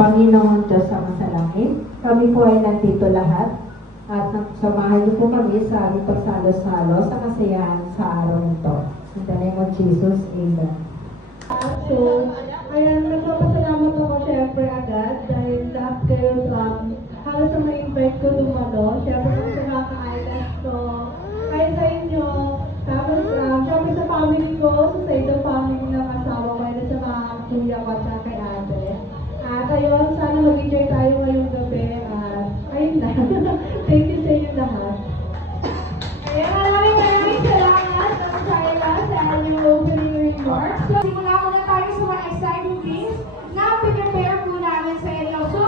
Panginoon Diyos sa masalangit, kami po ay nandito lahat at samahan niyo po kami sa aming pagsalo-salo sa kasayahan sa araw nito. In the name of Jesus, Amen. So, ayan, nagpapasalamat ako syempre agad dahil lahat kayo halos na ma-invite ko lumano. Syempre kung sa mga ka-islands to, kahit sa inyo, tapos syempre sa family ko, sa side of family ng asawa ko, at sa mga kuya ko at kay ate. At ayun, sana mag-enjoy tayo ngayong gabi. Ayun na. Thank you sa inyo lahat. Ayan, maraming salamat ang Carla sa inyong opening remarks. So, simula muna tayo sa mga exciting things na prepare po namin sa inyo. So,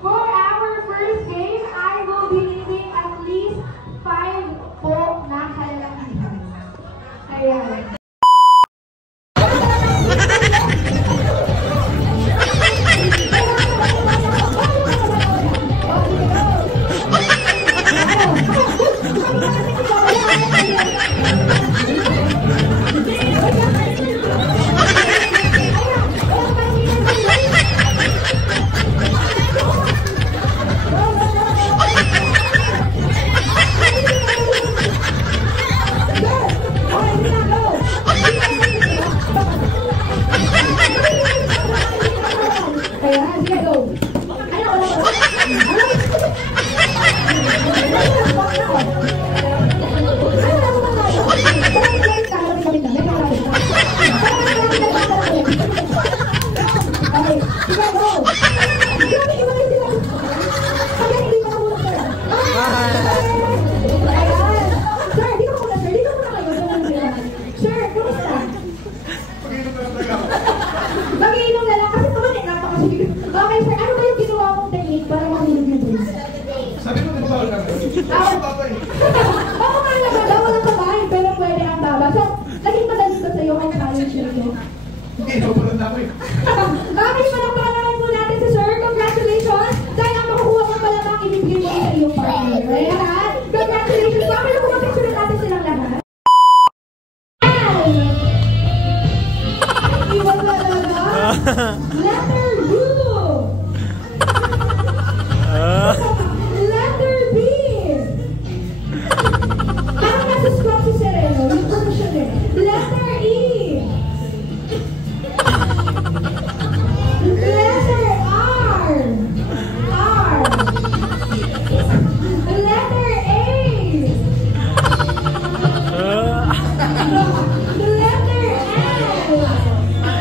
for our first game, I will be needing at least 5 po na kalalakihan. Ayan.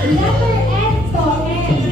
Letter N po, N.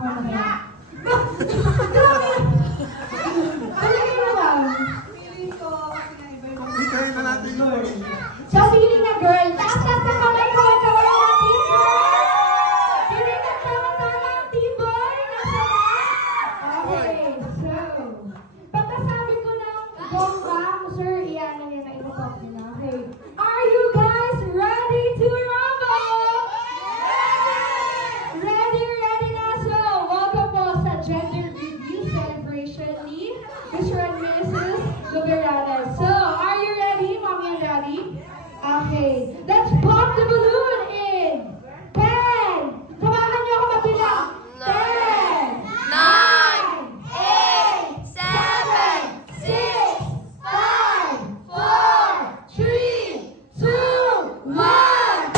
Ako na kaya. Ano kayo ba? So, feeling na girl. Taas-taas na kamay ko. Ikaw ay natin, girl. Feeling na tama-tama ang T-boy. Okay, so. Pagkasabi ko ng bomba, sir, iyan na yan na ipapop nila. Okay. Are you guys ready to rumble? Ready na. So, welcome po sa Gender Review Celebration ni Mr. and Mrs. Luberales. So, are you ready, mommy and daddy? Okay, let's pop the balloon in 10. Samahan niyo ako magbilang. 10, 9, 8, 7, 6, 5, 4, 3, 2, 1.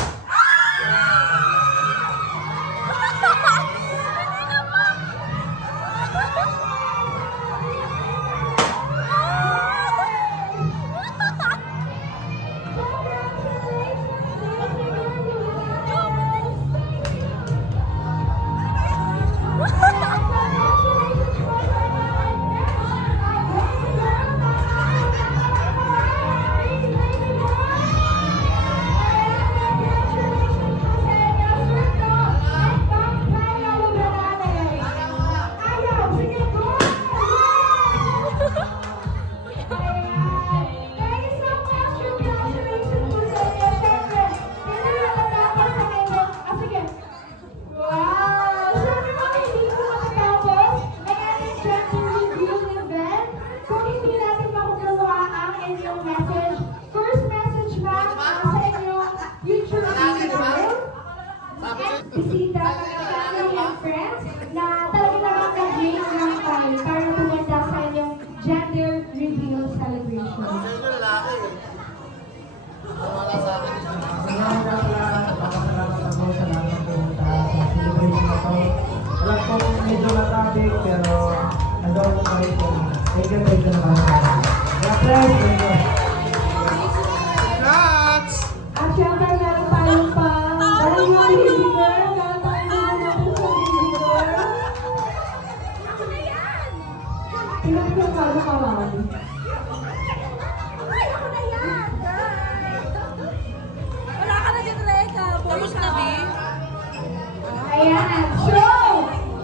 Bisita ng mga friends na talagang nakakagay ng tayo para pumunta sa inyong gender reveal celebration. Alam ko medyo matabig pero nagawa ko pa rin po. Thank you naman. At syempre meron tayong parang yung baby girl. Meron tayong natin sa baby girl. Tingnan ko yung kalo-kawali. Wala ka na dyan, Reka. Tapos na, Bi? Ayan. So,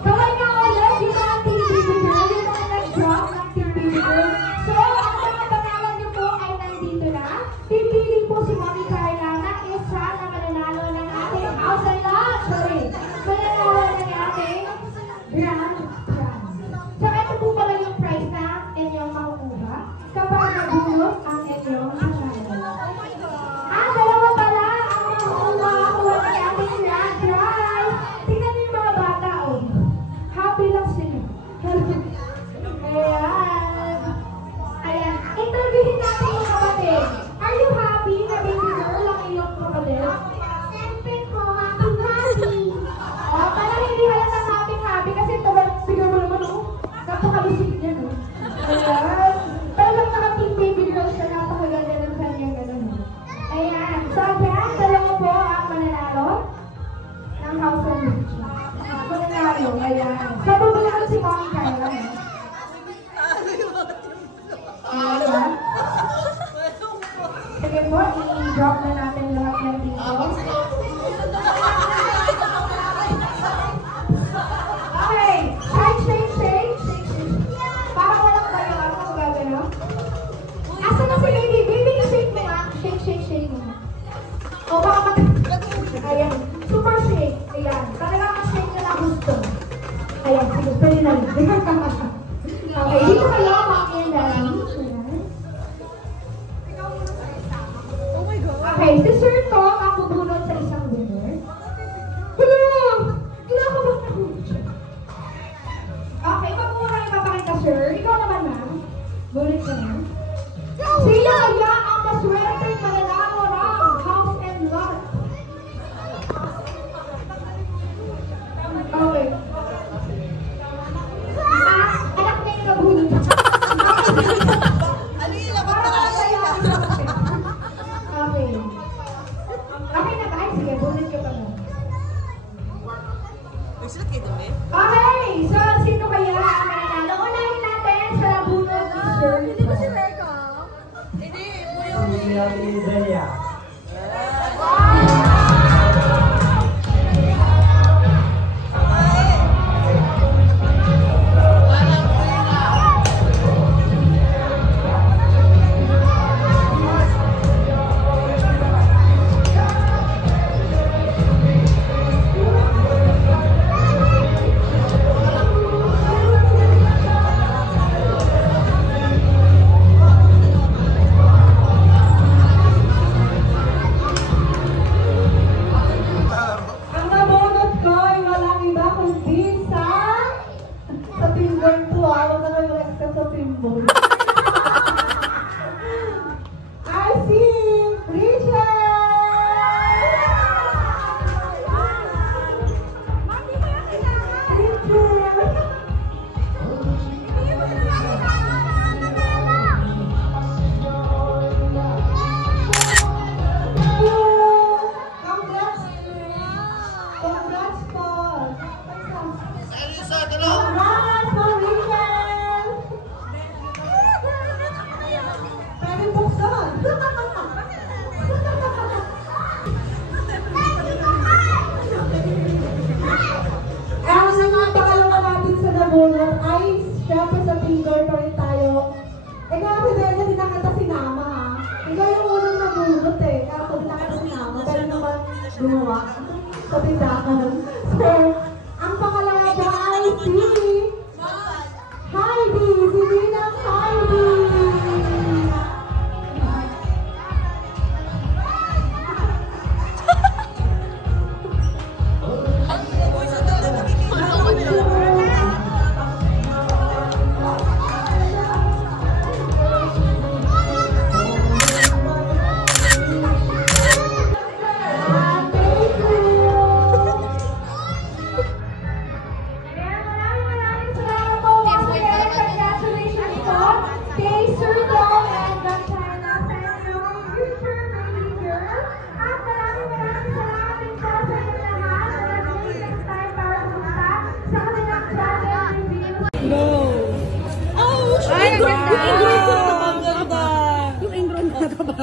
kaway nga ulit yung mga team baby girl. Yung mga nag-drop ng team baby girl. So, ang mga pangalan niyo po ay nandito na. Pipili po si Mami Carla na isa na mananalo ng ating house and lot. Sorry. Mananalo ng ating grand prize. So, ito po pala yung prize na inyong makukuha kapag nabulot ang inyong pangalan. Dalawa pala ang makukuha ng ating grand prize. Tingnan niyo yung mga bata, oh. Happy lang sila. Ayan. Ayan. Interviewin natin yung kapatid. Are you happy na baby girl ang iyong kapatid? Siyempre po, happy. Oh, parang hindi halatang happy kasi tignan mo naman, oh. Napakalisig niya, no? Ayan. Talagang naka-team baby girl siya. Napakaganda ng kanyang gano'n. Ayan. So, again, dalawa po ang mananalo ng house and beach. Mananalo. Ayan. So, bubulakan si Mami Carla. Ayan. Sige po, i-drop na natin lahat yan dito. Okay. Shake. Parang walang tayo. Ano ang gagano? Asa na si baby? Baby, shake mo nga. Shake mo. O, baka ayan. Super shake. Ayan. Talagang ang shake na gusto. Ayan. Sige, pwede na rin. Okay, dito kayo. Mami and daddy. Okay, si Sir Tom ang bubunod sa isang winner. Hello! Kinakabahan ako. Okay, wag mo na ipapakita, sir. Ikaw naman, ma'am. Bulit ka na. Sila kaya ang maswerte mananalo ng house and lot. Okay. Anak na yung nabulot. Okay. Okay na ba? Sige, bulit ka pa na. Nagsulat kayo doon, eh? Okay, kay Delia. Ang nabunot ko ay walang iba kundi sa pinball to. Huwag na kayo mag-accept sa pinball. I see Congrats! Congrats po! Congrats po, Rachel! Pwede buksan! Ang pangalawa natin sa nabunot ay syempre sa finger pa rin tayo. Eh kaya si Delia, di na kita sinama ha. Ikaw yung unang nabunot eh. Kaya ako di na kita sinama. Pero naman gumawa sa tindahan. So, ang pangalawa ba ay si Heidi! Si Ninang Heidi! Kaya maraming salamat po. Once again, congratulations po kay Sir Dom and Gonzalo sa inyong future baby girl. At maraming salamat din po sa inyong lahat na nag-wait next time para pumunta sa kanilang travel review. Ay, ang ganda! Ang ganda! Yung ingron na ito ba?